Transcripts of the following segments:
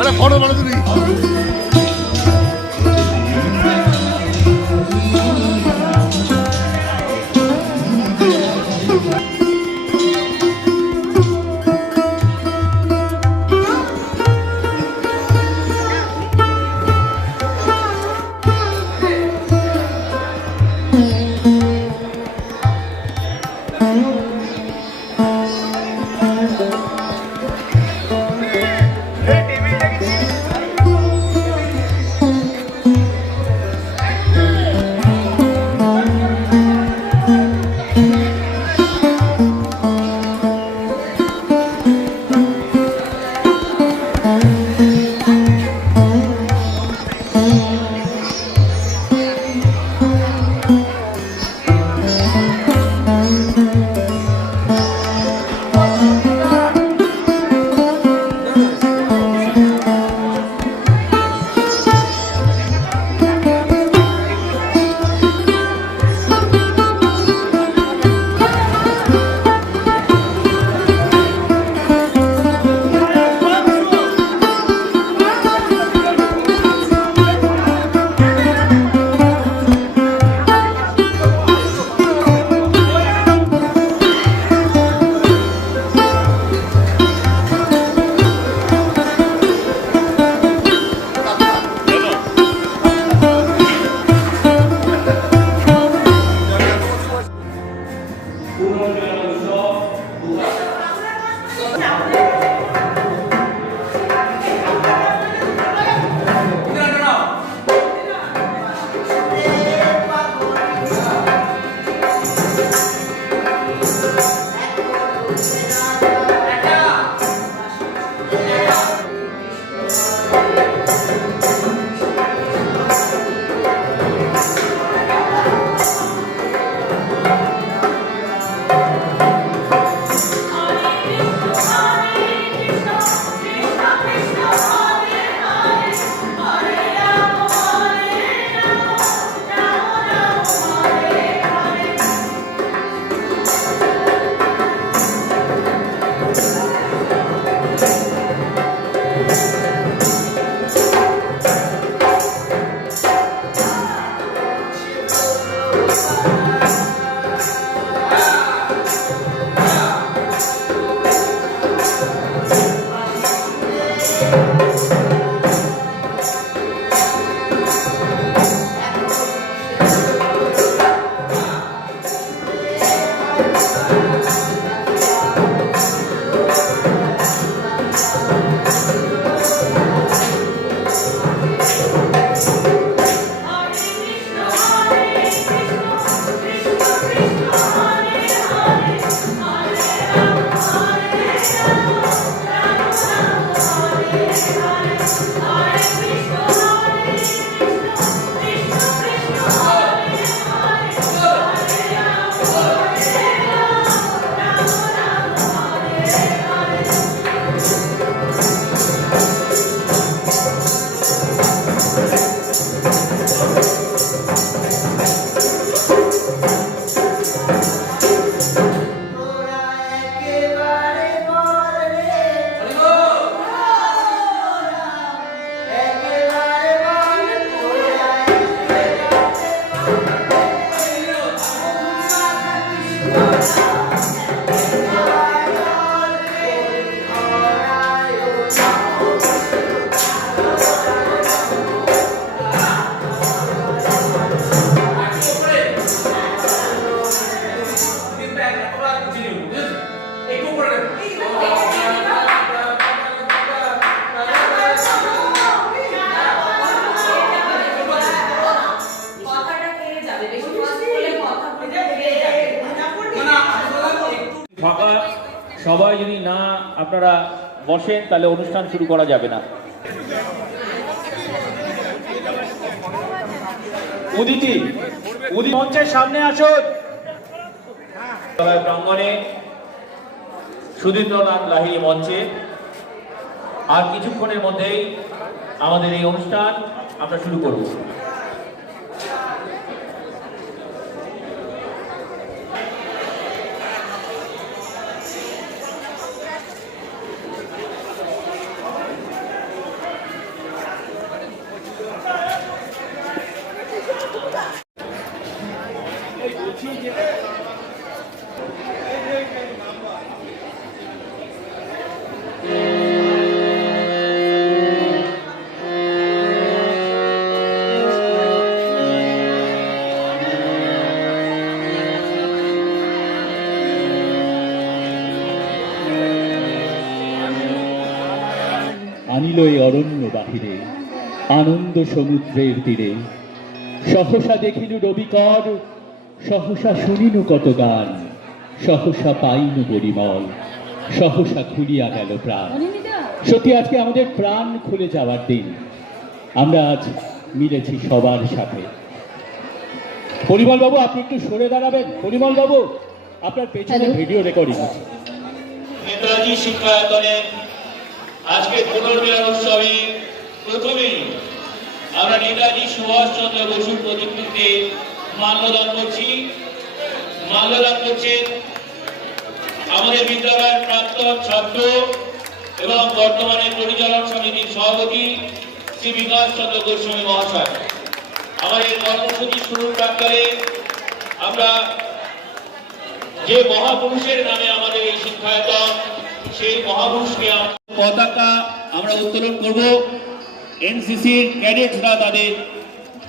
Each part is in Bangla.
আরে ফটো মানে তুমি সবাই যদি না আপনারা বসেন তাহলে অনুষ্ঠান শুরু করা যাবে না। উদিতি উনি মঞ্চের সামনে আসুন। প্রাঙ্গণে সুধীন্দ্রনাথ লাহিড়ী মঞ্চে। আর কিছুক্ষণের মধ্যেই আমাদের এই অনুষ্ঠান আমরা শুরু করব। আনিল এই অরণ্য বাহিরে আনন্দ সমুদ্রের তীরে, সহসা দেখিনু রবিকর, সহসা শুনিনু কত গান, সহসা পাইনু পরিমল, সহসা খুলিয়া গেল প্রাণ। সত্যি আজকে আমাদের প্রাণ খুলে যাওয়ার দিন। আমরা আজ মিলেছি সবার সাথে। পরিমল বাবু, আপনি একটু সরে দাঁড়াবেন। পরিমল বাবু, আপনার পেছনে ভিডিও রেকর্ডিং আছে। নেতাজি শিক্ষায়তনের আজকে পুনর্মিলন উৎসবে প্রথমেই আমরা নেতাজি সুভাষচন্দ্র বসুর প্রতিকৃতিতে মাল্যদান করছি। মাল্যদান করছেন আমাদের বিদ্যালয়ের প্রাক্তন ছাত্র এবং বর্তমানে পরিচালন সমিতির সভাপতি শ্রী বিকাশ চন্দ্র গোস্বামী মহাশয়। আমাদের কর্মসূচি শুরুর প্রাক্কালে আমরা যে মহাপুরুষের নামে আমাদের এই শিক্ষায়তন, সেই মহাপুরুষকে পতাকা আমরা উত্তোলন করব। এনসিসির ক্যাডেটসরা তাদের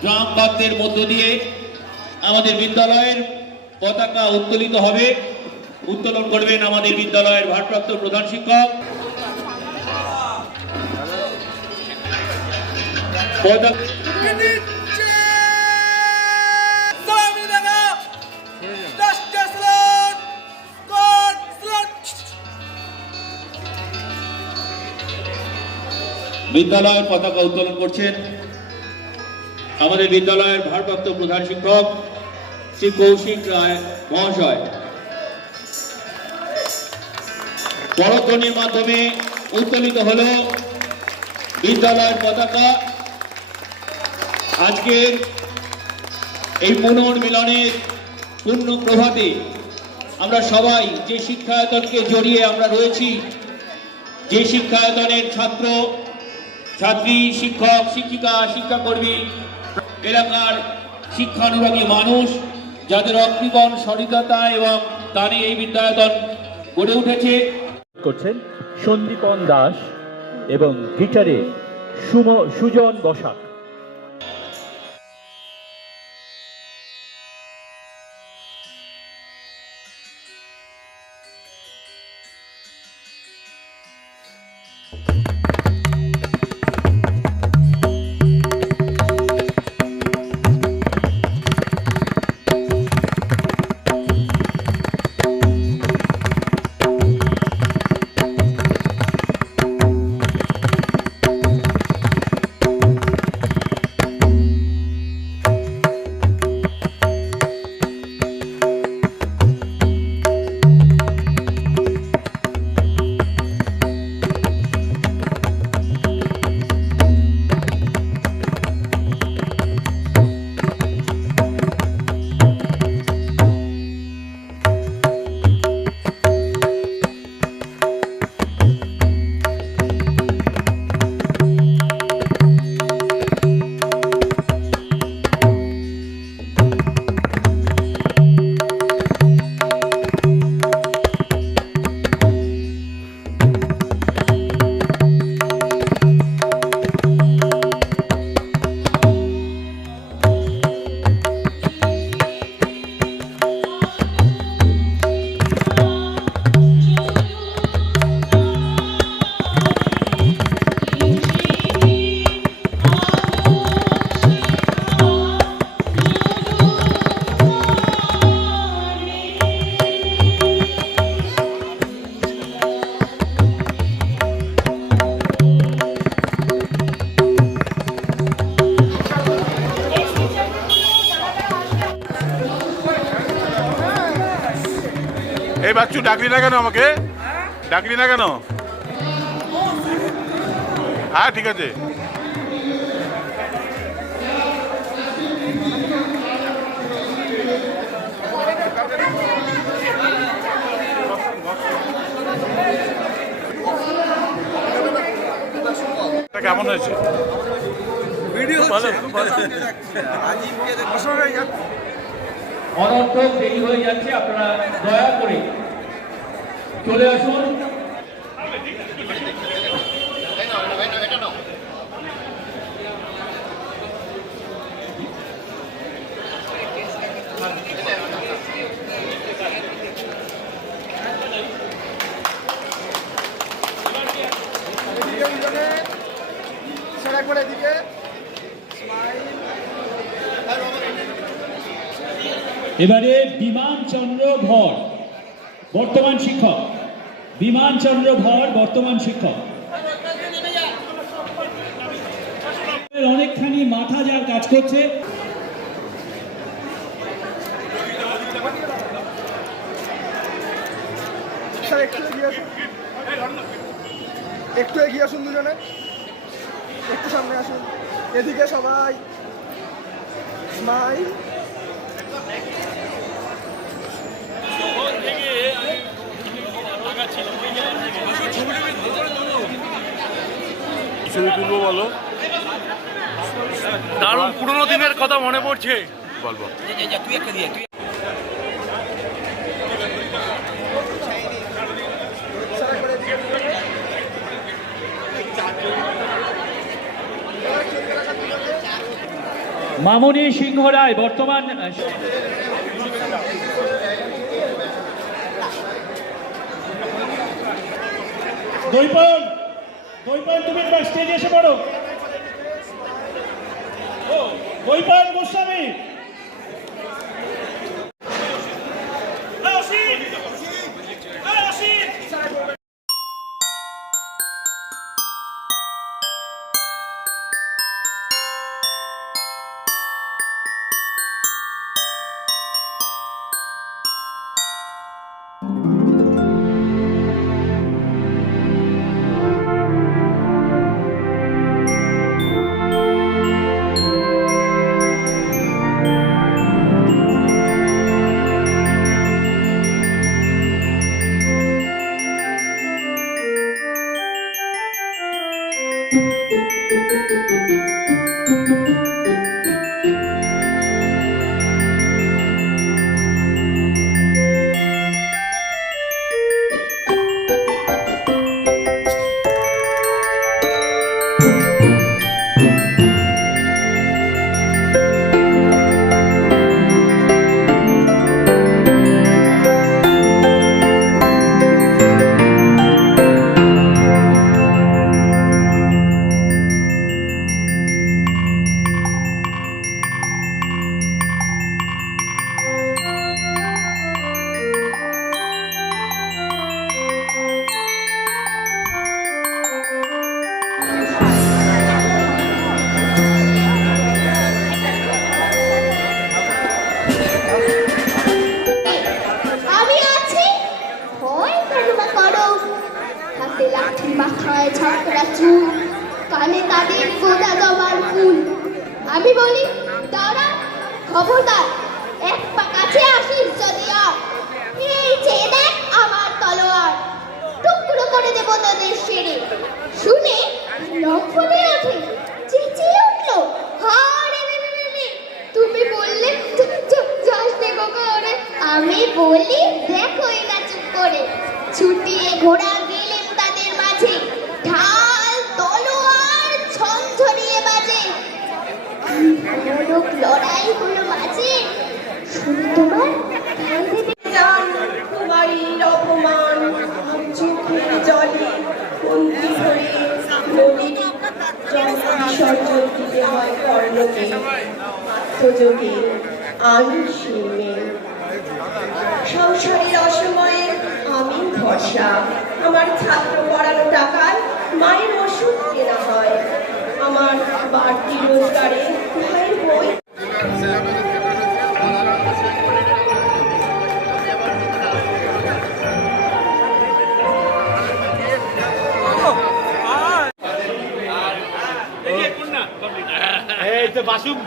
ড্রাম বাদ্যের মধ্য দিয়ে আমাদের বিদ্যালয়ের পতাকা উত্তোলিত হবে। উত্তোলন করবেন আমাদের বিদ্যালয়ের ভারপ্রাপ্ত প্রধান শিক্ষক। পতাকা বিদ্যালয়ের পতাকা উত্তোলন করছেন আমাদের বিদ্যালয়ের ভারপ্রাপ্ত প্রধান শিক্ষক শ্রী কৌশিক রায় মহাশয়। করধ্বনির মাধ্যমে উত্তোলিত হল বিদ্যালয়ের পতাকা। আজকের এই পুনর্মিলনের পূর্ণ প্রভাতে আমরা সবাই যে শিক্ষায়তনকে জড়িয়ে আমরা রয়েছি, যে শিক্ষায়তনের ছাত্র ছাত্রী, শিক্ষক শিক্ষিকা, শিক্ষাকর্মী, এলাকার শিক্ষানুরাগী মানুষ, যাদের অগ্নিবন সহৃদয়তা এবং দানে এই বিদ্যায়তন গড়ে উঠেছে, করছেন সন্দীপন দাস এবং গিটারে সুজন বসাক। এই বাচ্চু ডাকলি না কেন আমাকে? ডাকলি না কেন? হ্যাঁ ঠিক আছে। কেমন হয়েছে? অনর্থক দেরি হয়ে যাচ্ছে, আপনারা দয়া করে চলে আসুন। এবারে বিমানচন্দ্র ভর বর্তমান শিক্ষক, বিমানচন্দ্র ভর বর্তমান শিক্ষক। অনেকখানি মাথা যার কাজ করছে। একটু এগিয়ে আসুন, দুজনে একটু সামনে আসুন, এদিকে সবাই স্মাইল। ছবি তুলবো বলো। দারুণ পুরোনো দিনের কথা মনে পড়ছে। বলবো মামনি সিংহ রায় বর্তমান দৈপায়ন, দৈপায়ন তুমি একবার স্টেজে এসে পড়ো। দৈপায়ন গোস্বামী, মাথায় ঝাঁকড়া চুল, কানে তাদের গোদা জবার ফুল। আমি বলি দাঁড়া, খবরদার, এক পা কাছে আসিস যদি আর। এই চেয়ে দেখ আমার তলোয়ার, টুকরো করে দেব তোদের সেরে। শুনে রং ফুলে ওঠে, চেঁচিয়ে উঠলো, হারে রে রে রে, তুমি বললে যাস দেব করে। আমি বলি দেখো না চুপ করে। ছুটিয়ে ঘোড়া গেলেন তাদের মাঝে, ঢাল তলোয়ার ঝনঝনিয়ে বাজে। লড়াই হলো মাঝে, শুনে তোমার কুমারীর অপমান চোখের জলে কন্তি ধরে নদীর বিসর্জন দিতে হয় কর্ণকে। আত্মযোগে আনুষীমে সংসারের অসময়ে আমি ভরসা। আমার ছাত্র পড়ানো টাকায় মায়ের ওষুধ কেনা হয়, আমার বাড়তি রোজগারে ভাইয়ের বই।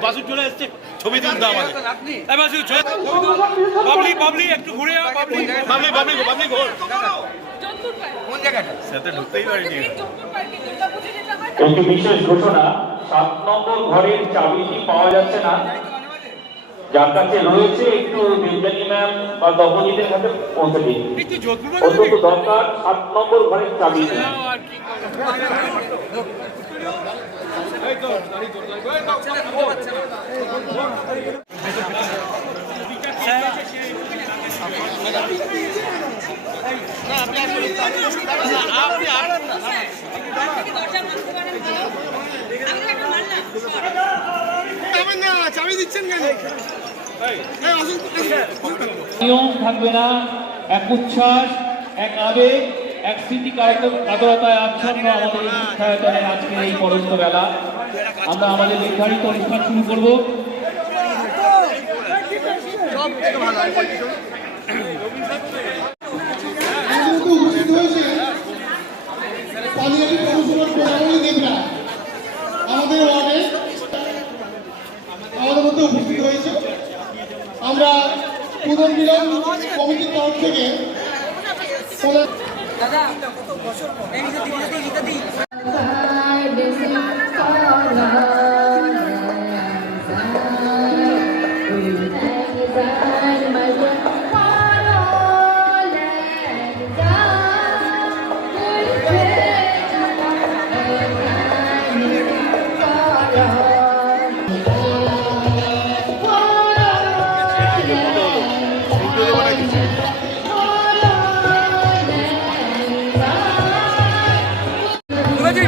বাসু চলে এসছে ছবি তুলতে আমাদের বাবলি একটু ঘুরে বাবলি ঘোর কোন জায়গাটা সাথে ঢুকতেই পারিনি। একটি বিশেষ ঘোষণা, 7 নম্বর ঘরের চাবিটি পাওয়া যাচ্ছে না, যার কাছে রয়েছে একটু বিজ্ঞানী ম্যাম বা দপনীদের কাছে পৌঁছে দিন। অত্যন্ত দরকার 7 নম্বর ঘরের চাবিটি। চাবি দিচ্ছেন কেন? নিয়ম থাকবে না, এক উচ্ছ্বাস, এক আবেগ, এক স্মৃতি কাতরতায় আচ্ছন্ন আমাদের এই শিক্ষায়তনের আজকের এই পরন্ত বেলা। আমরা আমাদের নির্ধারিত অনুষ্ঠান শুরু করব। আমাদের ওয়ার্ডে আমাদের মধ্যে উপস্থিত হয়েছে। আমরা পুনর্মিলন কমিটির তরফ থেকে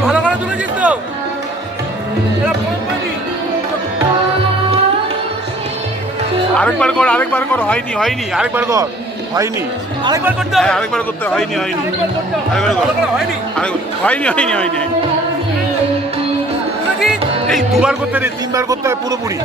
ভালো করে তুলেছিস তো আরেকবার কর হয়নি আরেকবার কর হয়নি আরেকবার করতে হ্যাঁ আরেকবার করতে হয়নি আরেকবার কর হয়নি এই 2বার করতে নেই 3বার করতে হয় পুরোপুরি।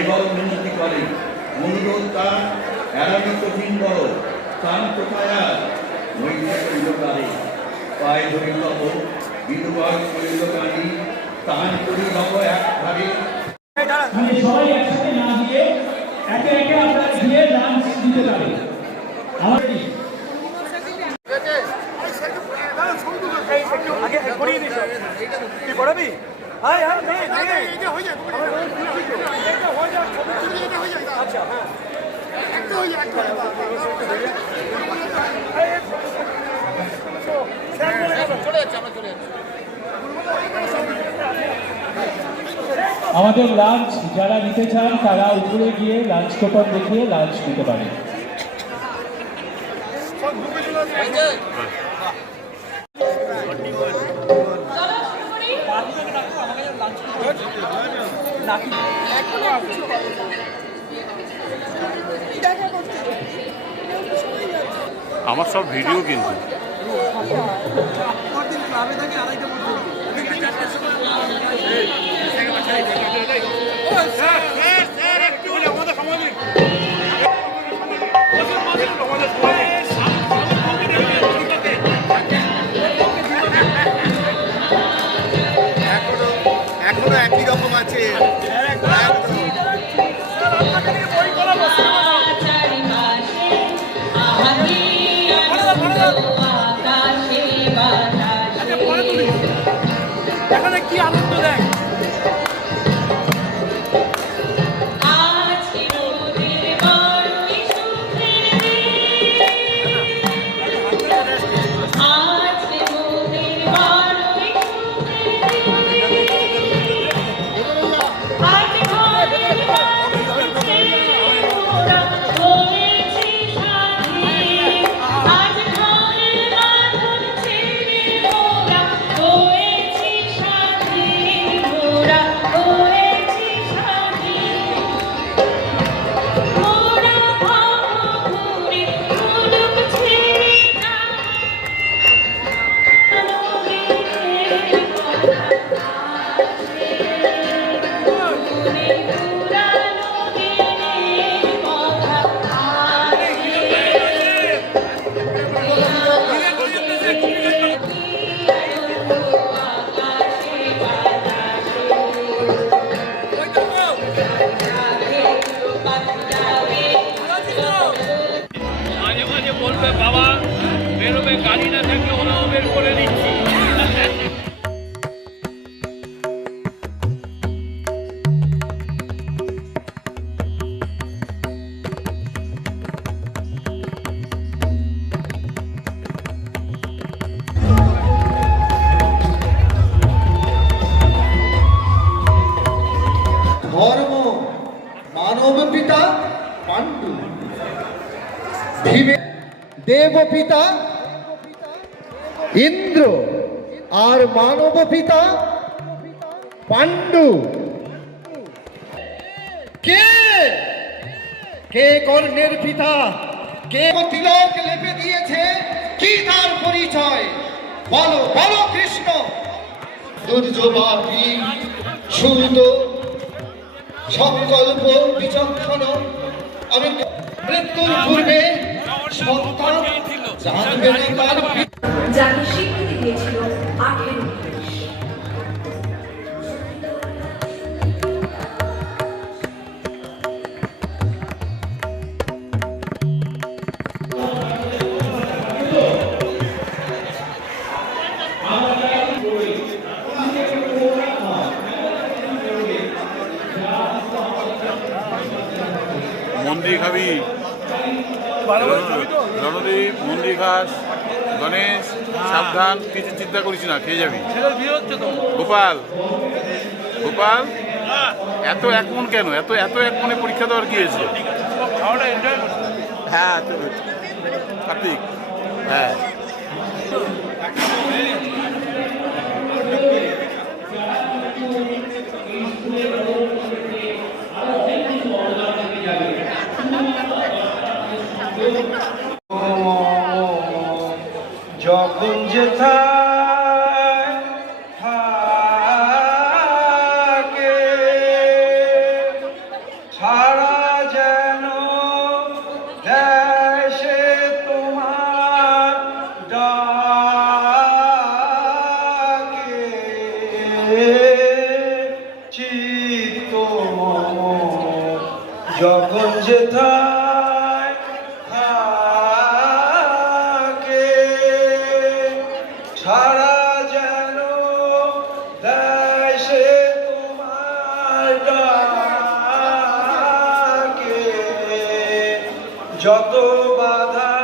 এবং মিনতি করে অনুরোধ তার এড়ানো কঠিন বড় স্থান কোথায় আর নৈতিকারে পায়ে ধরি লব বিধবার করিল গাড়ি স্থান করি লব একভাবে সবাই একসাথে না দিয়ে একে একে আপনারা দিয়ে লাঞ্চ দিতে পারেন। আমার আগে করিয়ে দিস তুই পড়াবি হ্যাঁ হ্যাঁ হয়ে যায় আচ্ছা হ্যাঁ একটা হয়ে যায় আমাদের লাঞ্চ যারা নিতে চান তারা উপরে গিয়ে লাঞ্চ কুপন দেখিয়ে লাঞ্চ নিতে পারেন। আমার সব ভিডিও কিন্তু এখনো একই রকম আছে। এখানে কি আনন্দ দেয় মাঝে মাঝে বলবে বাবা বেরোবে, গাড়ি না থাকলে ওরাও বের করে দিচ্ছি। ধর্ম মানব পিতা পাণ্ডু, ভীমে দেব পিতা ইন্দ্র, আর মানব পিতা পাণ্ডু। কে কে কর্ণের পিতা, কে তিলক লেপে দিয়েছে, কি তার পরিচয়? বলো বলো কৃষ্ণ। দুর্যোবাদী সুত সংকল্প বিচক্ষণ, আমি মৃত্যুর পূর্বে সন্তান জানবে না তার যাকে স্বীকৃতি দিয়েছিল 18 মন্দির খাবি, রণদীপ মন্দির খাস, গণেশ সাবধান, কিছু চিন্তা করিস না, খেয়ে যাবি। গোপাল গোপাল এত এক মন কেন? এত এক মনে পরীক্ষা দেওয়ার কি হয়েছে? হ্যাঁ কার্তিক, হ্যাঁ যখন যেথায় থাকে সারা যেন দেশে তোমার ডাকে, চিত্ত মম যখন যেথায় থাকে সারা যেন দেশে তোমার ডাকে, যত বাধা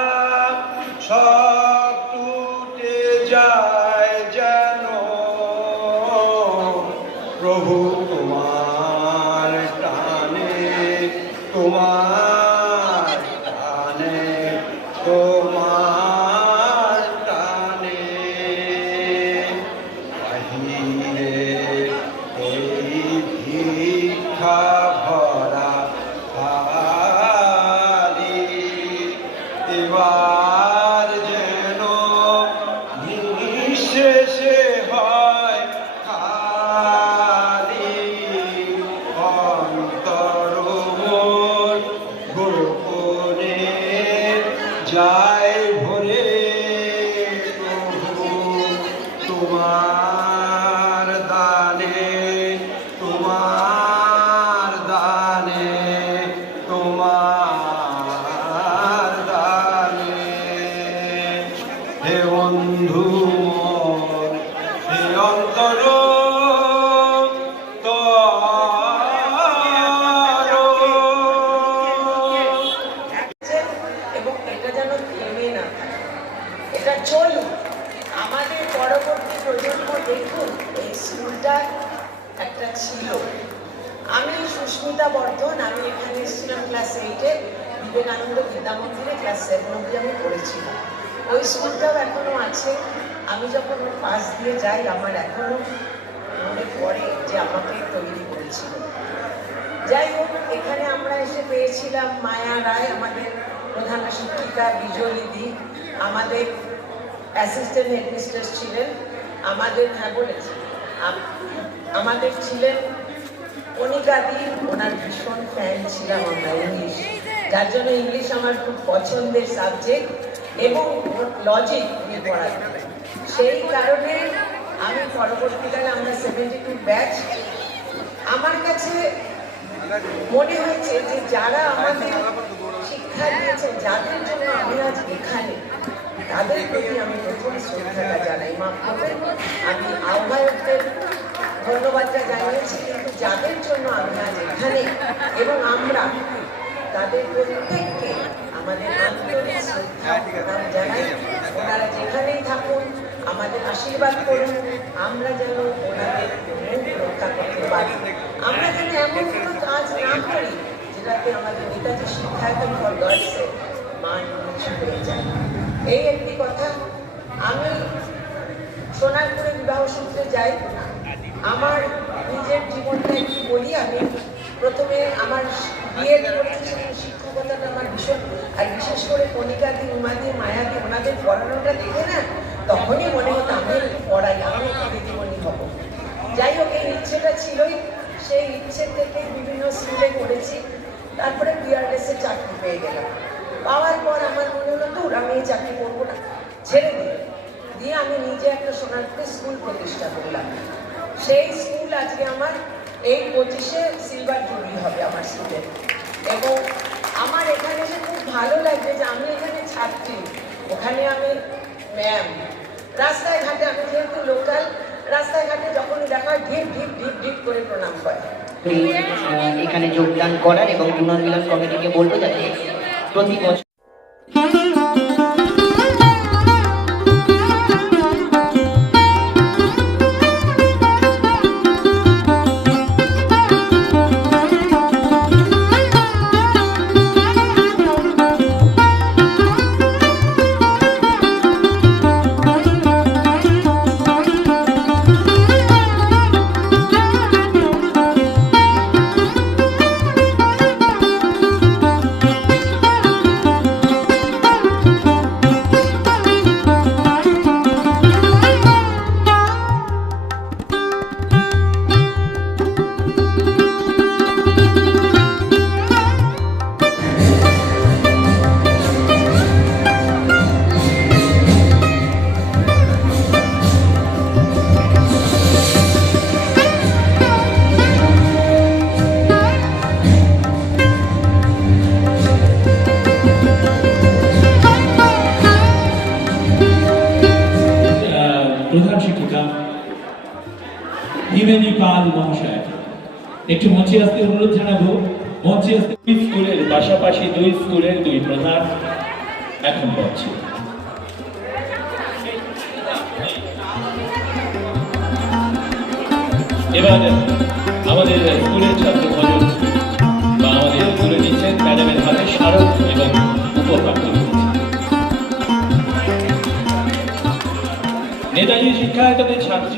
সব টুটে যায় যেন প্রভু তোমার টানে, তোমার টানে, তোমার টানে। বাহিরে এই ভিক্ষা ভরা থালি, এবার তোমার দানে তোমার দানে তোমার দানে হে বন্ধু মোর, হে অন্তর এবং এটা যেন থেমে না থাকে, এটা চলুক। আমাদের পরবর্তী প্রজন্ম দেখুন এই স্কুলটা একটা ছিল। আমি সুস্মিতা বর্ধন, আমি এখানে এসেছিলাম ক্লাস 8-এ, বিবেকানন্দ বিদ্যা মন্দিরে ক্লাস 7 অবধি আমি পড়েছিলাম। ওই স্কুলটাও এখনো আছে। আমি যখন ওর পাশ দিয়ে যাই আমার এখনো মনে পড়ে যে আমাকে তৈরি করেছিল। যাই হোক, এখানে আমরা এসে পেয়েছিলাম মায়া রায়, আমাদের প্রধান শিক্ষিকা, বিজয়নিধি, আমাদের অ্যাসিস্ট্যান্ট হেডমিস্ট্রেস ছিলেন, আমাদের আমাদের ছিলেন কণিকাদি, ওনার ভীষণ ফ্যান ছিলাম আমরা ইংলিশ, যার জন্য ইংলিশ আমার খুব পছন্দের সাবজেক্ট এবং লজিক নিয়ে পড়াতেন। সেই কারণে আমি পরবর্তীকালে আমরা 72 ব্যাচ, আমার কাছে মনে হয়েছে যে যারা আমাদের শিক্ষা দিয়েছে, যাদের জন্য আমি আজ এখানে, তাদের প্রতি আমি প্রথম শ্রদ্ধাটা জানাই। আমি আহ্বায়কদের ধন্যবাদটা জানিয়েছি, কিন্তু যাদের জন্য আমি আজ এখানে এবং আমরা তাদের প্রত্যেককে আমাদের আন্তরিক শ্রদ্ধা প্রণাম জানাই। ওনারা যেখানেই থাকুন আমাদের আশীর্বাদ করুন, আমরা যেন ওনাদের মুখ রক্ষা করতে পারি। আমরা যেন এমন কোনো কাজ না করি যেটাতে আমাদের নেতাজি শিক্ষায়তন ফর গার্লসের মান নিচু হয়ে যায়। এই একটি কথা। আমি সোনারপুরে বিবাহ সূত্রে যাই। আমার নিজের জীবনটা একটু বলি। আমি প্রথমে আমার বিয়ে করেছি, শিক্ষকতাটা আমার ভীষণ, আর বিশেষ করে কণিকাদি, উমাদি, মায়াদি, ওনাদের পড়ানোটা দেখে না তখনই মনে হতো আমি পড়াই, আমি একটু দিদিমণি হব। যাই হোক, এই ইচ্ছেটা ছিলই। সেই ইচ্ছে থেকে বিভিন্ন স্কুলে পড়েছি। তারপরে বিআরএস-এ চাকরি পেয়ে গেলাম। পাওয়ার পর আমার মনে হলো দূর, আমি এই চাকরি করবো না, ছেড়ে দিয়ে আমি নিজে একটা সোনারপুরে স্কুল প্রতিষ্ঠা করলাম। সেই স্কুল আজকে আমার এই 25-এ সিলভার জুবলি হবে আমার স্কুলের। এবং আমার এখানে এসে খুব ভালো লাগবে যে আমি এখানে ছাত্রী, ওখানে আমি ম্যাম। রাস্তায় ঘাটে আমি যেহেতু লোকাল, রাস্তায় ঘাটে যখন দেখা হয় ঢিপ ঢিপ ঢিপ ঢিপ করে প্রণাম করে। এখানে যোগদান করার এবং পুনর্মিলন কমিটিকে বলবো যাতে প্রতি বছর প্রধান শিক্ষিকা হিমেনি পাল মহাশয় একটু মঞ্চে আসতে অনুরোধ জানাবো। মঞ্চে আসতে স্কুলের পাশাপাশি 2 স্কুলের 2 প্রধান এখন পড়ছে। এবার আমাদের স্কুলের ছাত্র ভজন বা আমাদের তুলে দিচ্ছেন ম্যাডামের হাতে স্মারক এবং উপহার। নেতাজি শিক্ষায়তনের ছাত্রী